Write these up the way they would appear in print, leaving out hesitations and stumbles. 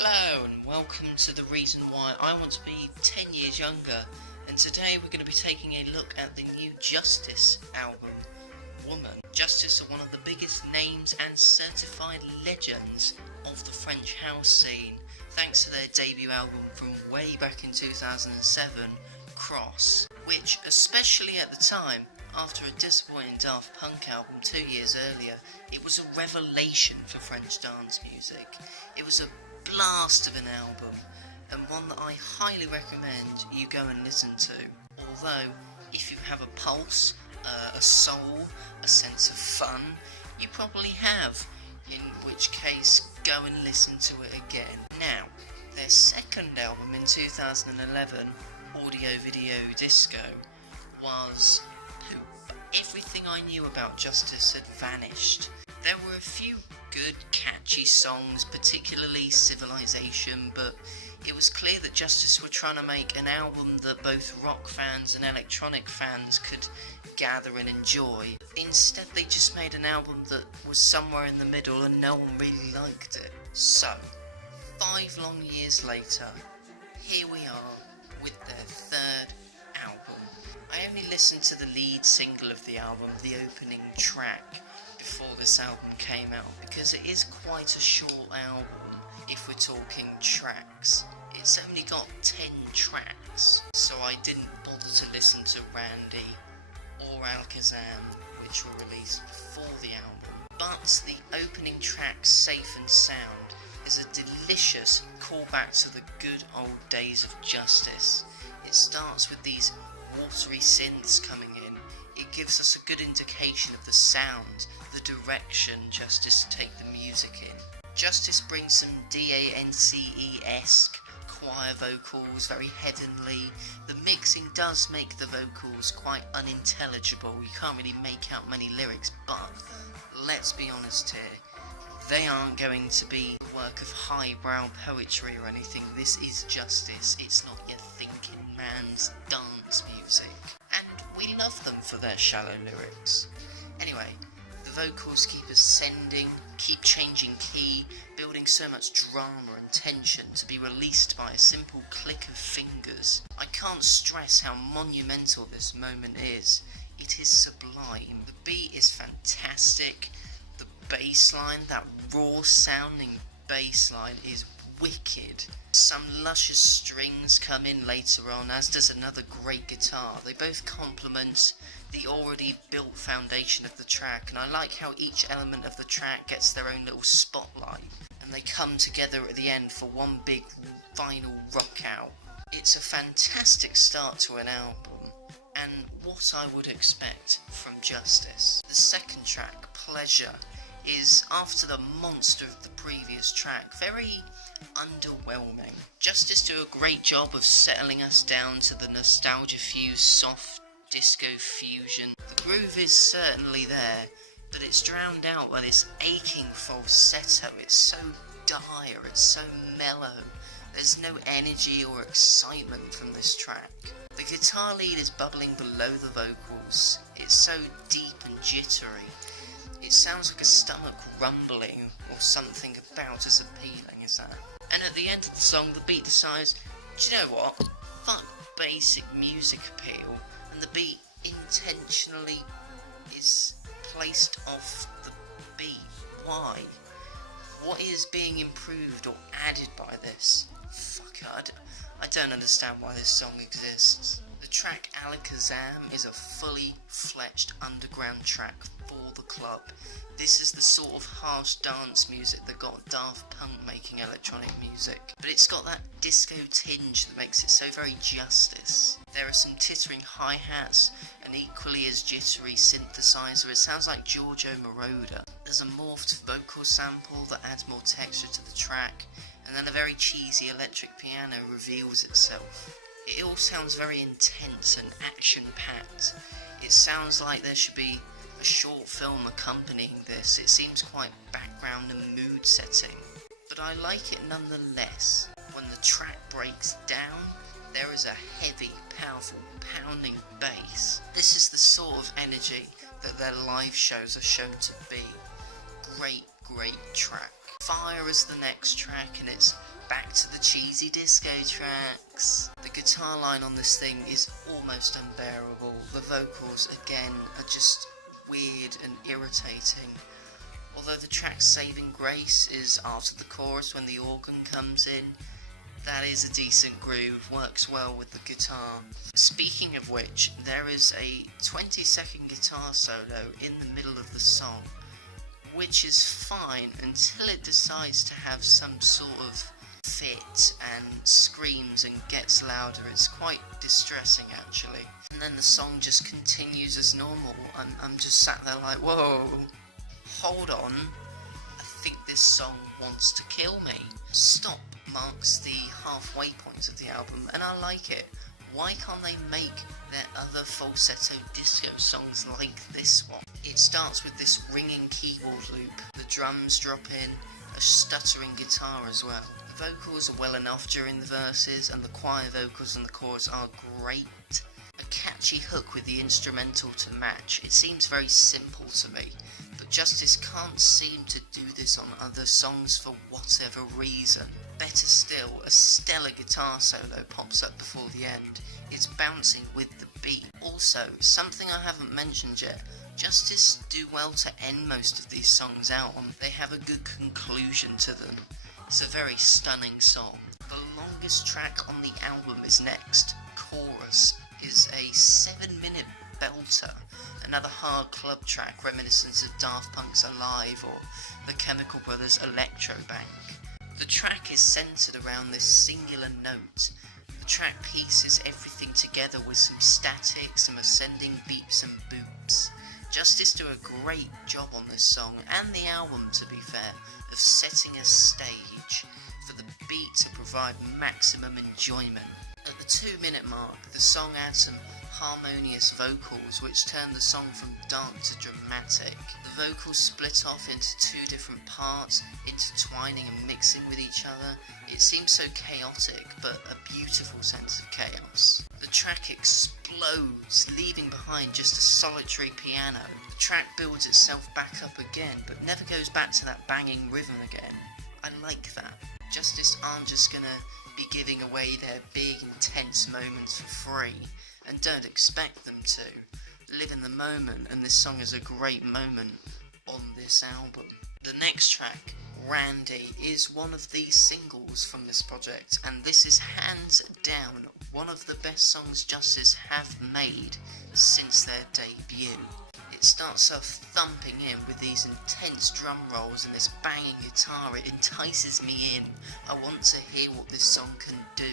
Hello and welcome to the reason why I want to be 10 years younger, and today we're going to be taking a look at the new Justice album, Woman. Justice are one of the biggest names and certified legends of the French house scene, thanks to their debut album from way back in 2007, Chrous, which, especially at the time, after a disappointing Daft Punk album 2 years earlier, it was a revelation for French dance music. It was a blast of an album, and one that I highly recommend you go and listen to. Although, if you have a pulse, a soul, a sense of fun, you probably have, in which case go and listen to it again. Now, their second album in 2011, Audio Video Disco, was poop. Everything I knew about Justice had vanished. There were a few good, catchy songs, particularly Civilization, but it was clear that Justice were trying to make an album that both rock fans and electronic fans could gather and enjoy. Instead, they just made an album that was somewhere in the middle and no one really liked it. So, 5 long years later, here we are with their third album. I only listened to the lead single of the album, the opening track, before this album came out, because it is quite a short album if we're talking tracks. It's only got 10 tracks, so I didn't bother to listen to Randy or Alakazam, which were released before the album. But the opening track, Safe and Sound, is a delicious callback to the good old days of Justice. It starts with these watery synths coming in. It gives us a good indication of the sound, the direction Justice take the music in. Justice brings some DANCE-esque choir vocals, very heavenly. The mixing does make the vocals quite unintelligible. You can't really make out many lyrics, but let's be honest here. They aren't going to be a work of highbrow poetry or anything. This is Justice. It's not your thinking man's dance music. And we love them for their shallow lyrics. Anyway, the vocals keep ascending, keep changing key, building so much drama and tension to be released by a simple click of fingers. I can't stress how monumental this moment is. It is sublime. The beat is fantastic. The bass line, that raw sounding bass line, is wicked. Some luscious strings come in later on, as does another great guitar. They both complement the already built foundation of the track, and I like how each element of the track gets their own little spotlight, and they come together at the end for one big final rock out. It's a fantastic start to an album, and what I would expect from Justice. The second track, Pleasure, is, after the monster of the previous track, very underwhelming. Justice do a great job of settling us down to the nostalgia-fused soft disco fusion. The groove is certainly there, but it's drowned out by this aching falsetto. It's so dire, it's so mellow. There's no energy or excitement from this track. The guitar lead is bubbling below the vocals. It's so deep and jittery. It sounds like a stomach rumbling or something about as appealing as that. And at the end of the song, the beat decides, do you know what? Fuck basic music appeal, and the beat intentionally is placed off the beat. Why? What is being improved or added by this? Fuck it, I don't understand why this song exists. The track Alakazam is a fully fledged underground track for the club. This is the sort of harsh dance music that got Daft Punk making electronic music, but it's got that disco tinge that makes it so very Justice. There are some tittering hi-hats, an equally as jittery synthesizer. It sounds like Giorgio Moroder. There's a morphed vocal sample that adds more texture to the track, and then a very cheesy electric piano reveals itself. It all sounds very intense and action-packed. It sounds like there should be a short film accompanying this. It seems quite background and mood setting, but I like it nonetheless. When the track breaks down, there is a heavy, powerful, pounding bass. This is the sort of energy that their live shows are shown to be. Great track. fire as the next track, and it's back to the cheesy disco tracks. The guitar line on this thing is almost unbearable. The vocals, again, are just weird and irritating. Although the track's saving grace is after the chorus when the organ comes in. That is a decent groove, works well with the guitar. Speaking of which, there is a 20-second guitar solo in the middle of the song, which is fine until it decides to have some sort of fit and screams and gets louder. It's quite distressing actually. And then the song just continues as normal. I'm just sat there like, whoa, hold on, I think this song wants to kill me. Stop marks the halfway point of the album, and I like it. Why can't they make their other falsetto disco songs like this one? It starts with this ringing keyboard loop, the drums drop in, a stuttering guitar as well. The vocals are well enough during the verses, and the choir vocals and the chorus are great. A catchy hook with the instrumental to match. It seems very simple to me, but Justice can't seem to do this on other songs for whatever reason. Better still, a stellar guitar solo pops up before the end. It's bouncing with the beat. Also, something I haven't mentioned yet, Justice do well to end most of these songs out on. They have a good conclusion to them. It's a very stunning song. The longest track on the album is next. Chrous is a 7-minute belter, another hard club track reminiscent of Daft Punk's Alive or the Chemical Brothers' Electro Bank. The track is centred around this singular note. The track pieces everything together with some static, some ascending beeps and boops. Justice do a great job on this song, and the album to be fair, of setting a stage for the beat to provide maximum enjoyment. At the 2-minute mark, the song adds some harmonious vocals which turn the song from dark to dramatic. The vocals split off into 2 different parts, intertwining and mixing with each other. It seems so chaotic, but a beautiful sense of chaos. The track explodes, leaving behind just a solitary piano. The track builds itself back up again, but never goes back to that banging rhythm again. I like that. Justice aren't just gonna be giving away their big, intense moments for free, and don't expect them to. Live in the moment, and this song is a great moment on this album. The next track, Randy, is one of the singles from this project, and this is hands down one of the best songs Justice have made since their debut. It starts off thumping in with these intense drum rolls and this banging guitar. It entices me in. I want to hear what this song can do.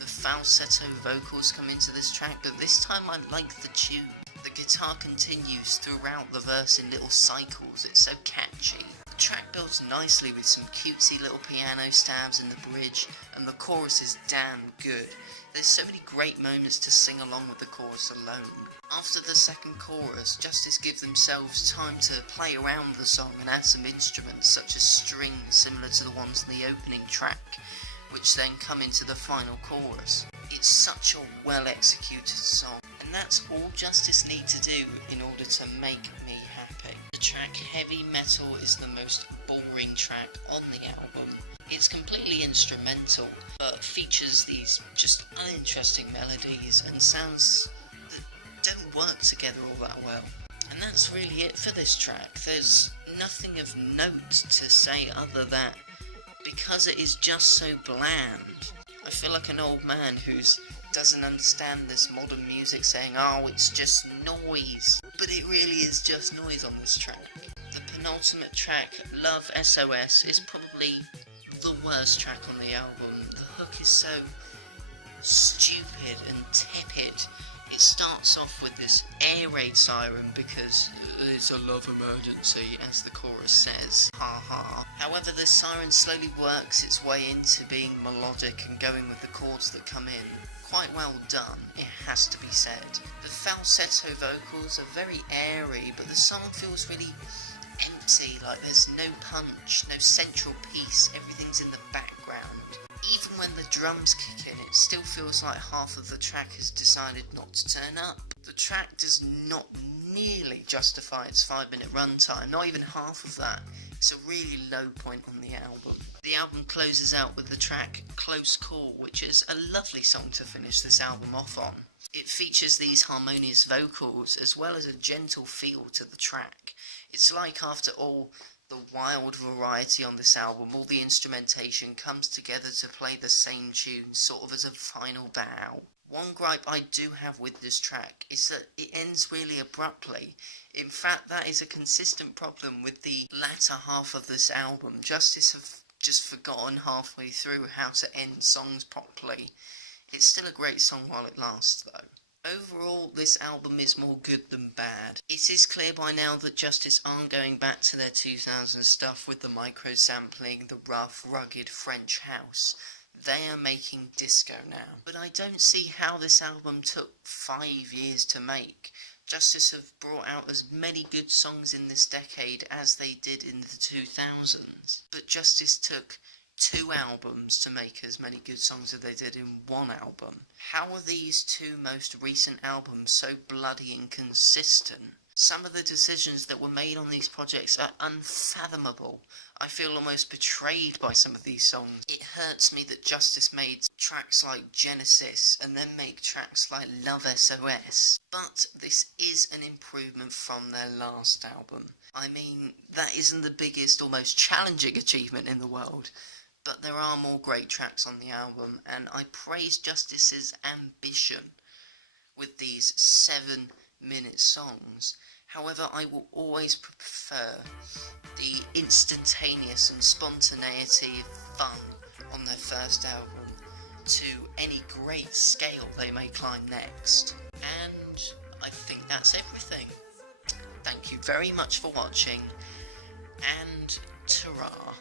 The falsetto vocals come into this track, but this time I like the tune. The guitar continues throughout the verse in little cycles. It's so catchy. The track builds nicely with some cutesy little piano stabs in the bridge, and the chorus is damn good. There's so many great moments to sing along with the chorus alone. After the second chorus, Justice give themselves time to play around the song and add some instruments such as strings similar to the ones in the opening track, which then come into the final chorus. It's such a well executed song, and that's all Justice need to do in order to make me happy. The track Heavy Metal is the most boring track on the album. It's completely instrumental, but features these just uninteresting melodies and sounds that don't work together all that well. And that's really it for this track. There's nothing of note to say other than because it is just so bland. I feel like an old man who doesn't understand this modern music saying, oh, it's just noise. But it really is just noise on this track. The penultimate track, Love S.O.S, is probably the worst track on the album. The hook is so stupid and tepid. It starts off with this air raid siren because it's a love emergency, as the chorus says. Ha ha. However, the siren slowly works its way into being melodic and going with the chords that come in. Quite well done, it has to be said. The falsetto vocals are very airy, but the song feels really empty, like there's no punch, no central piece, everything's in the background. Even when the drums kick in, it still feels like half of the track has decided not to turn up. The track does not nearly justify its 5-minute runtime, not even half of that. It's a really low point on the album. The album closes out with the track Close Call, which is a lovely song to finish this album off on. It features these harmonious vocals as well as a gentle feel to the track. It's like after all the wild variety on this album, all the instrumentation comes together to play the same tune, sort of as a final bow. One gripe I do have with this track is that it ends really abruptly. In fact, that is a consistent problem with the latter half of this album. Justice have just forgotten halfway through how to end songs properly. It's still a great song while it lasts, though. Overall, this album is more good than bad. It is clear by now that Justice aren't going back to their 2000s stuff with the micro-sampling, the rough, rugged French house. They are making disco now. But I don't see how this album took 5 years to make. Justice have brought out as many good songs in this decade as they did in the 2000s. But Justice took 2 albums to make as many good songs as they did in 1 album. How are these 2 most recent albums so bloody inconsistent? Some of the decisions that were made on these projects are unfathomable. I feel almost betrayed by some of these songs. It hurts me that Justice made tracks like Genesis and then make tracks like Love S.O.S. But this is an improvement from their last album. I mean, that isn't the biggest or most challenging achievement in the world, but there are more great tracks on the album, and I praise Justice's ambition with these 7-minute songs. However, I will always prefer the instantaneous and spontaneity of fun on their first album to any great scale they may climb next. And I think that's everything. Thank you very much for watching, and ta-ra.